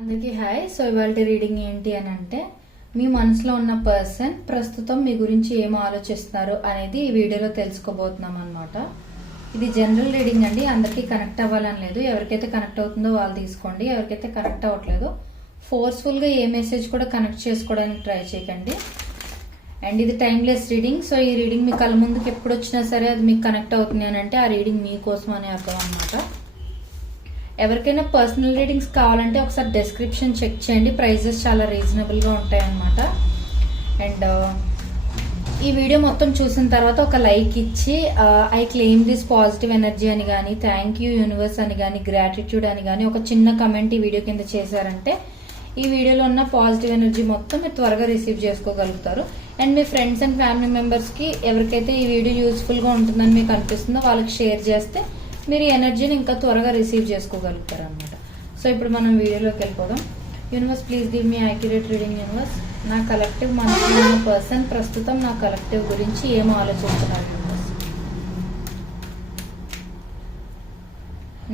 అందరికీ hi. So ఇవాళ reading ఏంటి అని అంటే, మీ మనసులో ఉన్న పర్సన్ ప్రస్తుతం మీ గురించి ఏం ఆలోచిస్తున్నారు అనేది ఈ వీడియోలో తెలుసుకోబోతున్నాం అనమాట. ఇది జనరల్ రీడింగ్ అండి, అందరికీ కనెక్ట్ అవ్వాలని లేదు. ఎవరికైతే కనెక్ట్ అవుతుందో వాళ్ళు తీసుకోండి, ఎవరికైతే కనెక్ట్ అవ్వట్లేదు ఫోర్స్ఫుల్గా ఏ మెసేజ్ కూడా కనెక్ట్ చేసుకోవడానికి ట్రై చేయకండి. అండ్ ఇది టైమ్లెస్ రీడింగ్. సో ఈ రీడింగ్ మీ కళ్ళ ముందుకు ఎప్పుడు వచ్చినా సరే అది మీకు కనెక్ట్ అవుతుంది అని అంటే ఆ రీడింగ్ మీకోసం అనే అర్థం అనమాట. ఎవరికైనా పర్సనల్ రీడింగ్స్ కావాలంటే ఒకసారి డిస్క్రిప్షన్ చెక్ చేయండి, ప్రైజెస్ చాలా రీజనబుల్గా ఉంటాయి అన్నమాట. అండ్ ఈ వీడియో మొత్తం చూసిన తర్వాత ఒక లైక్ ఇచ్చి I claim this positive energy అని కానీ, థ్యాంక్ యూ యూనివర్స్ అని కానీ, గ్రాటిట్యూడ్ అని కానీ ఒక చిన్న కమెంట్ ఈ వీడియో కింద చేశారంటే ఈ వీడియోలో ఉన్న పాజిటివ్ ఎనర్జీ మొత్తం మీరు త్వరగా రిసీవ్ చేసుకోగలుగుతారు. And me friends and family మెంబర్స్కి ఎవరికైతే ఈ వీడియో యూస్ఫుల్గా ఉంటుందని మీకు అనిపిస్తుందో వాళ్ళకి షేర్ చేస్తే మీరు ఈ ఎనర్జీని ఇంకా త్వరగా రిసీవ్ చేసుకోగలుగుతారు అనమాట. సో ఇప్పుడు మనం వీడియోలోకి వెళ్ళిపోదాం. Universe please give me accurate reading. Universe, నా కలెక్టివ్ మనసులో ఉన్న పర్సన్ ప్రస్తుతం నా కలెక్టివ్ గురించి ఏం ఆలోచిస్తున్నారు? యూనివర్స్,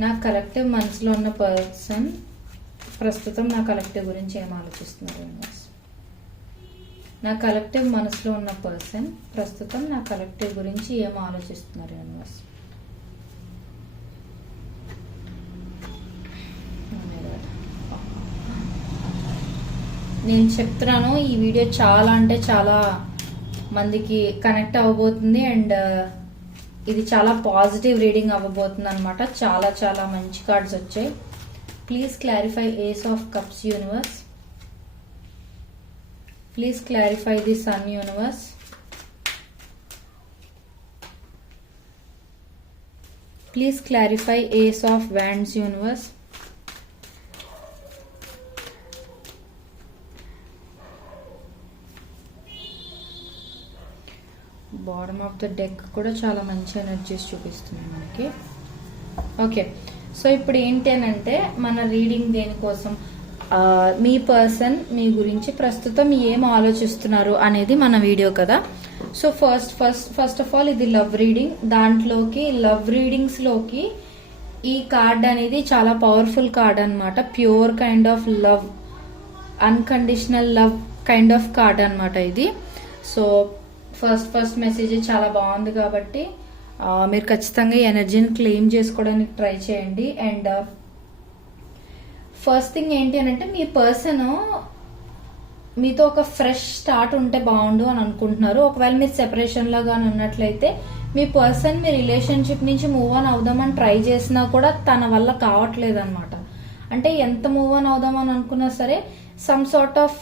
నా కలెక్టివ్ మనసులో ఉన్న పర్సన్ ప్రస్తుతం నా కలెక్టివ్ గురించి ఏం ఆలోచిస్తున్నారు? యూనివర్స్, నా కలెక్టివ్ మనసులో ఉన్న పర్సన్ ప్రస్తుతం నా కలెక్టివ్ గురించి ఏం ఆలోచిస్తున్నారు? యూనివర్స్, నేను చెప్తున్నాను ఈ వీడియో చాలా అంటే చాలా మందికి కనెక్ట్ అవ్వబోతుంది. అండ్ ఇది చాలా పాజిటివ్ రీడింగ్ అవ్వబోతుంది అనమాట. చాలా చాలా మంచి కార్డ్స్ వచ్చాయి. Please clarify ace of cups universe. Please clarify the sun universe. Please clarify ace of wands universe. Bottom of the deck కూడా చాలా మంచి ఎనర్జీస్ చూపిస్తుంది మనకి. ఓకే, సో ఇప్పుడు ఏంటి అని అంటే మన రీడింగ్ దేనికోసం, మీ పర్సన్ మీ గురించి ప్రస్తుతం ఏం ఆలోచిస్తున్నారు అనేది మన వీడియో కదా. సో ఫస్ట్ ఆఫ్ ఆల్ ఇది లవ్ రీడింగ్. దాంట్లోకి లవ్ రీడింగ్స్ లోకి ఈ కార్డ్ అనేది చాలా పవర్ఫుల్ కార్డ్ అనమాట. Pure kind of love, unconditional love kind of card అనమాట ఇది. సో ఫస్ట్ మెసేజ్ చాలా బాగుంది కాబట్టి మీరు ఖచ్చితంగా ఈ ఎనర్జీని క్లెయిమ్ చేసుకోవడానికి ట్రై చేయండి. అండ్ ఫస్ట్ థింగ్ ఏంటి అని అంటే మీ పర్సన్ మీతో ఒక ఫ్రెష్ స్టార్ట్ ఉంటే బాగుండు అని అనుకుంటున్నారు. ఒకవేళ మీరు సెపరేషన్లో కానీ ఉన్నట్లయితే మీ పర్సన్ మీ రిలేషన్షిప్ నుంచి మూవ్ ఆన్ అవుదామని ట్రై చేసినా కూడా తన వల్ల కావట్లేదు అనమాట. అంటే ఎంత మూవ్ ఆన్ అవుదామని అనుకున్నా సరే సమ్ సార్ట్ ఆఫ్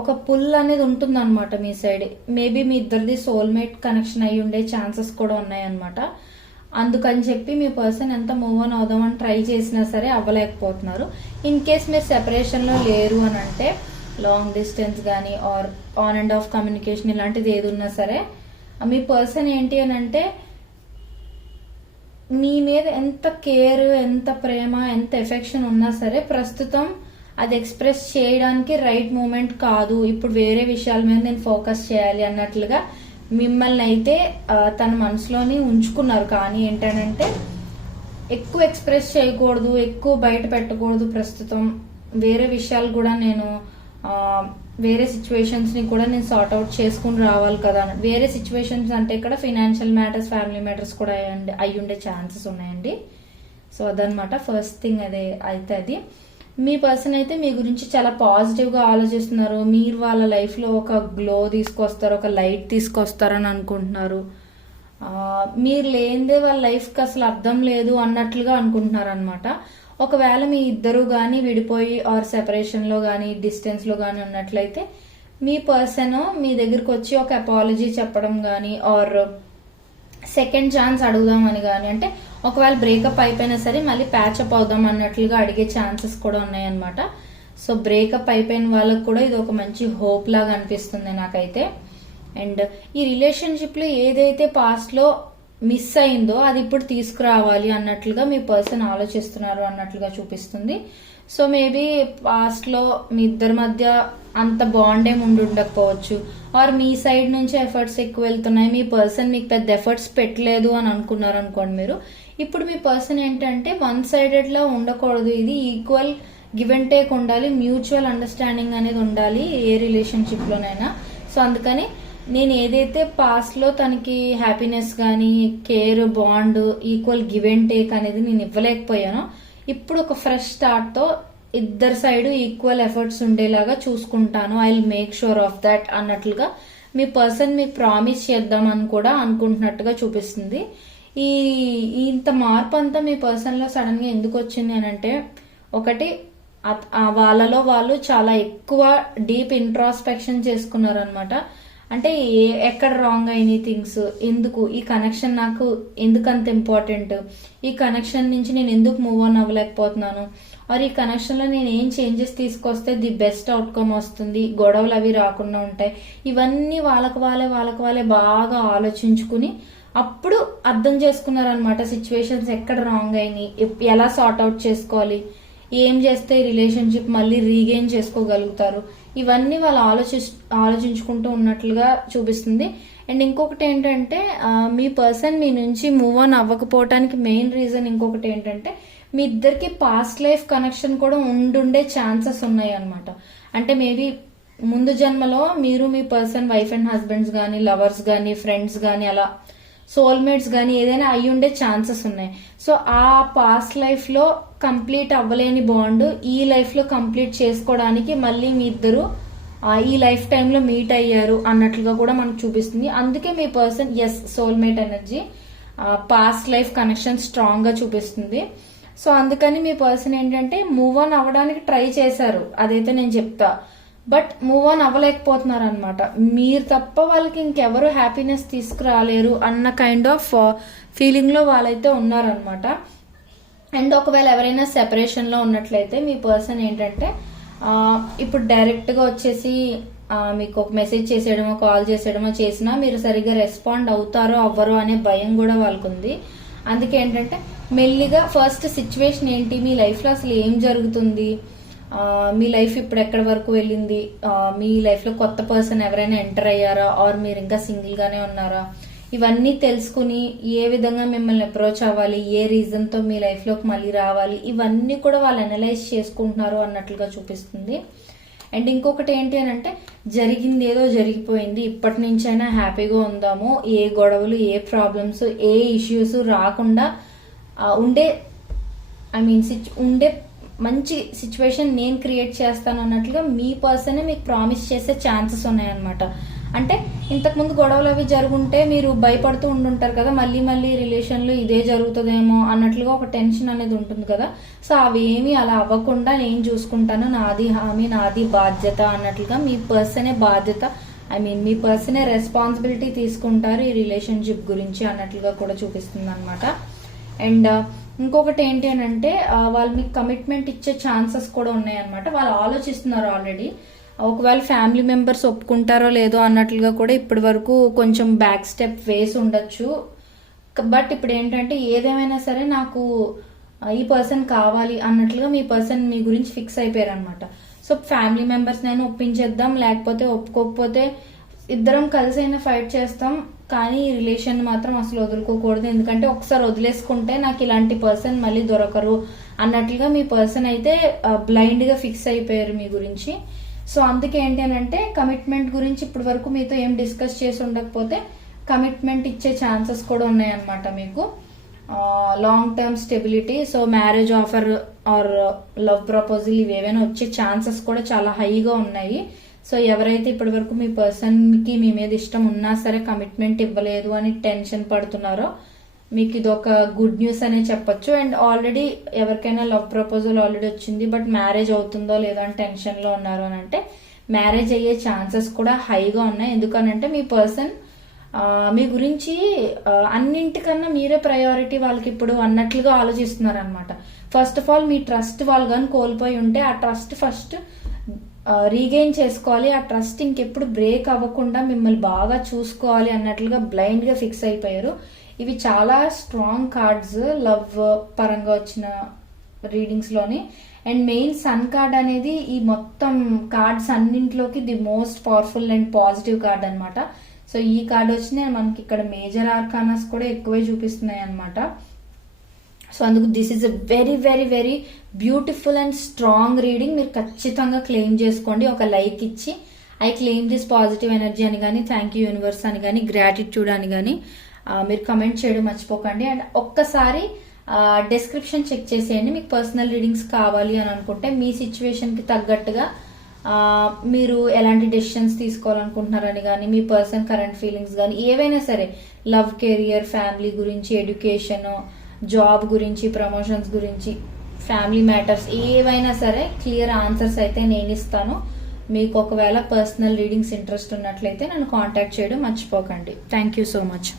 ఒక పుల్ అనేది ఉంటుంది అనమాట మీ సైడ్. మేబీ మీ ఇద్దరిది సోల్మేట్ కనెక్షన్ అయి ఉండే ఛాన్సెస్ కూడా ఉన్నాయన్నమాట. అందుకని చెప్పి మీ పర్సన్ ఎంత మూవ్ ఆన్ అవుదామని ట్రై చేసినా సరే అవ్వలేకపోతున్నారు. ఇన్ కేస్ మీరు సెపరేషన్లో లేరు అని అంటే లాంగ్ డిస్టెన్స్ కానీ or on and off communication ఇలాంటిది ఏది ఉన్నా సరే మీ పర్సన్ ఏంటి అని అంటే మీ మీద ఎంత కేర్, ఎంత ప్రేమ, ఎంత ఎఫెక్షన్ ఉన్నా సరే ప్రస్తుతం అది ఎక్స్ప్రెస్ చేయడానికి రైట్ మూమెంట్ కాదు, ఇప్పుడు వేరే విషయాల మీద నేను ఫోకస్ చేయాలి అన్నట్లుగా మిమ్మల్ని అయితే తన మనసులోని ఉంచుకున్నారు. కానీ ఏంటంటే ఎక్కువ ఎక్స్ప్రెస్ చేయకూడదు, ఎక్కువ బయట పెట్టకూడదు. ప్రస్తుతం వేరే విషయాలు కూడా నేను వేరే సిచ్యువేషన్స్ ని కూడా నేను సార్ట్ అవుట్ చేసుకుని రావాలి కదా. వేరే సిచ్యువేషన్స్ అంటే ఇక్కడ ఫైనాన్షియల్ మ్యాటర్స్, ఫ్యామిలీ మ్యాటర్స్ కూడా అయి ఉండే ఛాన్సెస్ ఉన్నాయండి. సో అదనమాట ఫస్ట్ థింగ్. అదే అయితే అది మీ పర్సన్ అయితే మీ గురించి చాలా పాజిటివ్ గా ఆలోచిస్తున్నారు. మీరు వాళ్ళ లైఫ్ లో ఒక గ్లో తీసుకొస్తారు, ఒక లైట్ తీసుకొస్తారని అనుకుంటున్నారు. మీరు లేనిదే వాళ్ళ లైఫ్ కి అసలు అర్థం లేదు అన్నట్లుగా అనుకుంటున్నారు అనమాట. ఒకవేళ మీ ఇద్దరు కానీ విడిపోయి ఆర్ సెపరేషన్ లో కానీ డిస్టెన్స్ లో కానీ ఉన్నట్లయితే మీ పర్సన్ మీ దగ్గరకు వచ్చి ఒక అపాలజీ చెప్పడం కానీ ఆర్ సెకండ్ ఛాన్స్ అడుగుదామని కానీ, అంటే ఒకవేళ బ్రేకప్ అయిపోయినా సరే మళ్ళీ ప్యాచప్ అవుదాం అన్నట్లుగా అడిగే ఛాన్సెస్ కూడా ఉన్నాయన్నమాట. సో బ్రేకప్ అయిపోయిన వాళ్ళకు కూడా ఇది ఒక మంచి హోప్ లాగా అనిపిస్తుంది నాకైతే. అండ్ ఈ రిలేషన్షిప్ లో ఏదైతే పాస్ట్ లో మిస్ అయిందో అది ఇప్పుడు తీసుకురావాలి అన్నట్లుగా మీ పర్సన్ ఆలోచిస్తున్నారు అన్నట్లుగా చూపిస్తుంది. సో మేబీ పాస్ట్ లో మీ ఇద్దరి మధ్య అంత బాండ్ ఏమి ఉండకపోవచ్చు, ఆర్ మీ సైడ్ నుంచి ఎఫర్ట్స్ ఎక్కువ వెళ్తున్నాయి, మీ పర్సన్ మీకు పెద్ద ఎఫర్ట్స్ పెట్టలేదు అని అనుకున్నారు అనుకోండి మీరు. ఇప్పుడు మీ పర్సన్ ఏంటంటే వన్ సైడెడ్ లా ఉండకూడదు, ఇది గివ్ అండ్ టేక్ ఉండాలి, మ్యూచువల్ అండర్స్టాండింగ్ అనేది ఉండాలి ఏ రిలేషన్షిప్ లోనైనా. సో అందుకని నేను ఏదైతే పాస్ట్ లో తనకి హ్యాపీనెస్ కానీ care bond equal give and take అనేది నేను ఇవ్వలేకపోయానో, ఇప్పుడు ఒక ఫ్రెష్ స్టార్ట్ తో ఇద్దరు సైడ్ ఈక్వల్ ఎఫర్ట్స్ ఉండేలాగా చూసుకుంటాను. I will make sure of that అన్నట్లుగా మీ పర్సన్ మీకు ప్రామిస్ చేద్దామని కూడా అనుకుంటున్నట్టుగా చూపిస్తుంది. ఈ ఇంత మార్పు అంతా మీ పర్సన్ లో సడన్ గా ఎందుకు వచ్చింది అని అంటే, ఒకటి వాళ్ళలో వాళ్ళు చాలా ఎక్కువ డీప్ ఇంట్రాస్పెక్షన్ చేసుకున్నారు అనమాట. అంటే ఎక్కడ రాంగ్ అయిన థింగ్స్, ఎందుకు ఈ కనెక్షన్ నాకు ఎందుకు అంత ఇంపార్టెంట్, ఈ కనెక్షన్ నుంచి నేను ఎందుకు మూవ్ ఆన్ అవ్వలేకపోతున్నాను, ఆర్ ఈ కనెక్షన్ లో నేను ఏం చేంజెస్ తీసుకొస్తే ది బెస్ట్ అవుట్కమ్ వస్తుంది, గొడవలు అవి రాకుండా ఉంటాయి. ఇవన్నీ వాళ్ళకి వాళ్ళే బాగా ఆలోచించుకుని అప్పుడు అర్థం చేసుకున్నారనమాట సిచ్యువేషన్స్ ఎక్కడ రాంగ్ అయినాయి, ఎలా సార్ట్ అవుట్ చేసుకోవాలి, ఏం చేస్తే రిలేషన్షిప్ మళ్ళీ రీగెయిన్ చేసుకోగలుగుతారు. ఇవన్నీ వాళ్ళు ఆలోచించుకుంటూ ఉన్నట్లుగా చూపిస్తుంది. అండ్ ఇంకొకటి ఏంటంటే, మీ పర్సన్ మీ నుంచి మూవ్ ఆన్ అవ్వకపోవటానికి మెయిన్ రీజన్ ఇంకొకటి ఏంటంటే, మీ ఇద్దరికి పాస్ట్ లైఫ్ కనెక్షన్ కూడా ఉండుండే ఛాన్సెస్ ఉన్నాయి అనమాట. అంటే మేబీ ముందు జన్మలో మీరు మీ పర్సన్ వైఫ్ అండ్ హస్బెండ్స్ గానీ, లవర్స్ గానీ, ఫ్రెండ్స్ గానీ, అలా సోల్మేట్స్ గానీ ఏదైనా అయి ఉండే ఛాన్సెస్ ఉన్నాయి. సో ఆ పాస్ట్ లైఫ్ లో కంప్లీట్ అవ్వలేని బాండ్ ఈ లైఫ్ లో కంప్లీట్ చేసుకోవడానికి మళ్ళీ మీ ఇద్దరు ఈ లైఫ్ టైమ్ లో మీట్ అయ్యారు అన్నట్లుగా కూడా మనకు చూపిస్తుంది. అందుకే మీ person soulmate energy, past life connection strong గా చూపిస్తుంది. సో అందుకని మీ పర్సన్ ఏంటంటే మూవ్ ఆన్ అవ్వడానికి ట్రై చేశారు, అదైతే నేను చెప్తా. బట్ మూవ్ ఆన్ అవ్వలేకపోతున్నారు అనమాట. మీరు తప్ప వాళ్ళకి ఇంకెవరు హ్యాపీనెస్ తీసుకురాలేరు అన్న కైండ్ ఆఫ్ ఫీలింగ్ లో వాళ్ళైతే ఉన్నారనమాట. అండ్ ఒకవేళ ఎవరైనా సెపరేషన్ లో ఉన్నట్లయితే మీ పర్సన్ ఏంటంటే ఇప్పుడు డైరెక్ట్ గా వచ్చేసి మీకు ఒక మెసేజ్ చేసేయడమో కాల్ చేసేయడమో చేసినా మీరు సరిగ్గా రెస్పాండ్ అవుతారో అవ్వరో అనే భయం కూడా వాళ్ళకు ఉంది. అందుకే ఏంటంటే మెల్లిగా ఫస్ట్ సిచ్యువేషన్ ఏంటి, మీ లైఫ్ లో అసలు ఏం జరుగుతుంది, మీ లైఫ్ ఇప్పుడు ఎక్కడి వరకు వెళ్ళింది, మీ లైఫ్ లో కొత్త పర్సన్ ఎవరైనా ఎంటర్ అయ్యారా, ఆర్ మీరు ఇంకా సింగిల్ గానే ఉన్నారా, ఇవన్నీ తెలుసుకుని ఏ విధంగా మిమ్మల్ని అప్రోచ్ అవ్వాలి, ఏ రీజన్ తో మీ లైఫ్ లోకి మళ్ళీ రావాలి, ఇవన్నీ కూడా వాళ్ళు అనలైజ్ చేసుకుంటున్నారు అన్నట్లుగా చూపిస్తుంది. అండ్ ఇంకొకటి ఏంటి అని అంటే, జరిగింది ఏదో జరిగిపోయింది, ఇప్పటి నుంచైనా హ్యాపీగా ఉందాము, ఏ గొడవలు ఏ ప్రాబ్లమ్స్ ఏ ఇష్యూస్ రాకుండా ఉండే ఉండే మంచి సిచ్యువేషన్ నేను క్రియేట్ చేస్తాను అన్నట్లుగా మీ పర్సన్ మీకు ప్రామిస్ చేసే ఛాన్సెస్ ఉన్నాయన్నమాట. అంటే ఇంతకుముందు గొడవలు అవి జరుగుంటే మీరు భయపడుతూ ఉండుంటారు కదా, మళ్ళీ రిలేషన్లో ఇదే జరుగుతుందేమో అన్నట్లుగా ఒక టెన్షన్ అనేది ఉంటుంది కదా. సో అవేమి అలా అవ్వకుండా నేను చూసుకుంటాను, నాది హామీ నాది బాధ్యత అన్నట్లుగా మీ పర్సనే బాధ్యత, మీ పర్సనే రెస్పాన్సిబిలిటీ తీసుకుంటారు ఈ రిలేషన్షిప్ గురించి అన్నట్లుగా కూడా చూపిస్తుంది అనమాట. అండ్ ఇంకొకటి ఏంటి అని అంటే, వాళ్ళు మీకు కమిట్మెంట్ ఇచ్చే ఛాన్సెస్ కూడా ఉన్నాయన్నమాట. వాళ్ళు ఆలోచిస్తున్నారు ఆల్రెడీ. ఒకవేళ ఫ్యామిలీ మెంబర్స్ ఒప్పుకుంటారో లేదో అన్నట్లుగా కూడా ఇప్పటి వరకు కొంచెం బ్యాక్ స్టెప్ వేసి ఉండొచ్చు. బట్ ఇప్పుడు ఏంటంటే ఏదేమైనా సరే నాకు ఈ పర్సన్ కావాలి అన్నట్లుగా మీ పర్సన్ మీ గురించి ఫిక్స్ అయిపోయారు అనమాట. సో ఫ్యామిలీ మెంబర్స్ నైనా ఒప్పించేద్దాం, లేకపోతే ఒప్పుకోకపోతే ఇద్దరం కలిసి అయినా ఫైట్ చేస్తాం, కానీ ఈ రిలేషన్ మాత్రం అసలు వదులుకోకూడదు, ఎందుకంటే ఒకసారి వదిలేసుకుంటే నాకు ఇలాంటి పర్సన్ మళ్ళీ దొరకరు అన్నట్లుగా మీ పర్సన్ అయితే బ్లైండ్ గా ఫిక్స్ అయిపోయారు మీ గురించి. సో అందుకే ఏంటి అని అంటే, కమిట్మెంట్ గురించి ఇప్పటి వరకు మీతో ఏం డిస్కస్ చేసి ఉండకపోతే కమిట్మెంట్ ఇచ్చే ఛాన్సెస్ కూడా ఉన్నాయన్నమాట మీకు. Long term stability, so marriage offer or love proposal ఇవి ఏవైనా వచ్చే ఛాన్సెస్ కూడా చాలా హైగా ఉన్నాయి. సో ఎవరైతే ఇప్పటి వరకు మీ పర్సన్ కి మీ మీద ఇష్టం ఉన్నా సరే కమిట్మెంట్ ఇవ్వలేదు అని టెన్షన్ పడుతున్నారో, మీకు ఇది ఒక గుడ్ న్యూస్ అనే చెప్పొచ్చు. అండ్ ఆల్రెడీ ఎవరికైనా లవ్ ప్రపోజల్ ఆల్రెడీ వచ్చింది, బట్ మ్యారేజ్ అవుతుందో లేదో అని టెన్షన్ లో ఉన్నారు అని అంటే, మ్యారేజ్ అయ్యే ఛాన్సెస్ కూడా హైగా ఉన్నాయి. ఎందుకనంటే మీ పర్సన్ మీ గురించి అన్నింటికన్నా మీరే ప్రయారిటీ వాళ్ళకి ఇప్పుడు అన్నట్లుగా ఆలోచిస్తున్నారు అనమాట. First of all me trust వాళ్ళు కానీ కోల్పోయి ఉంటే ఆ ట్రస్ట్ ఫస్ట్ రీగెయిన్ చేసుకోవాలి, ఆ ట్రస్ట్ ఇంకెప్పుడు బ్రేక్ అవ్వకుండా మిమ్మల్ని బాగా చూసుకోవాలి అన్నట్లుగా బ్లైండ్ గా ఫిక్స్ అయిపోయారు. ఇవి చాలా స్ట్రాంగ్ కార్డ్స్ లవ్ పరంగా వచ్చిన రీడింగ్స్ లోని. అండ్ మెయిన్ సన్ కార్డ్ అనేది ఈ మొత్తం కార్డ్స్ అన్నింటిలోకి the most powerful and positive card అనమాట. సో ఈ కార్డ్ వచ్చి మనకి ఇక్కడ మేజర్ ఆర్కానాస్ కూడా ఎక్కువే చూపిస్తున్నాయి అనమాట. సో అందుకు this is a very very very beautiful and strong reading. మీరు ఖచ్చితంగా క్లెయిమ్ చేసుకోండి, ఒక లైక్ ఇచ్చి I claim this positive energy అని కానీ, థ్యాంక్ యూ యూనివర్స్ అని కానీ, గ్రాటిట్యూడ్ అని కానీ మీరు కమెంట్ చేయడం మర్చిపోకండి. అండ్ ఒక్కసారి డిస్క్రిప్షన్ చెక్ చేసేయండి. మీకు పర్సనల్ రీడింగ్స్ కావాలి అని అనుకుంటే మీ సిచ్యువేషన్కి తగ్గట్టుగా మీరు ఎలాంటి డెసిషన్స్ తీసుకోవాలనుకుంటున్నారని కానీ, మీ పర్సన్ కరెంట్ ఫీలింగ్స్ కానీ, ఏవైనా సరే లవ్, కెరియర్, ఫ్యామిలీ గురించి, ఎడ్యుకేషన్, జాబ్ గురించి, ప్రమోషన్స్ గురించి, ఫ్యామిలీ మ్యాటర్స్ ఏవైనా సరే క్లియర్ ఆన్సర్స్ అయితే నేను ఇస్తాను. మీకు ఒకవేళ పర్సనల్ రీడింగ్స్ ఇంట్రెస్ట్ ఉన్నట్లయితే నన్ను కాంటాక్ట్ చేయడం మర్చిపోకండి. Thank you so much.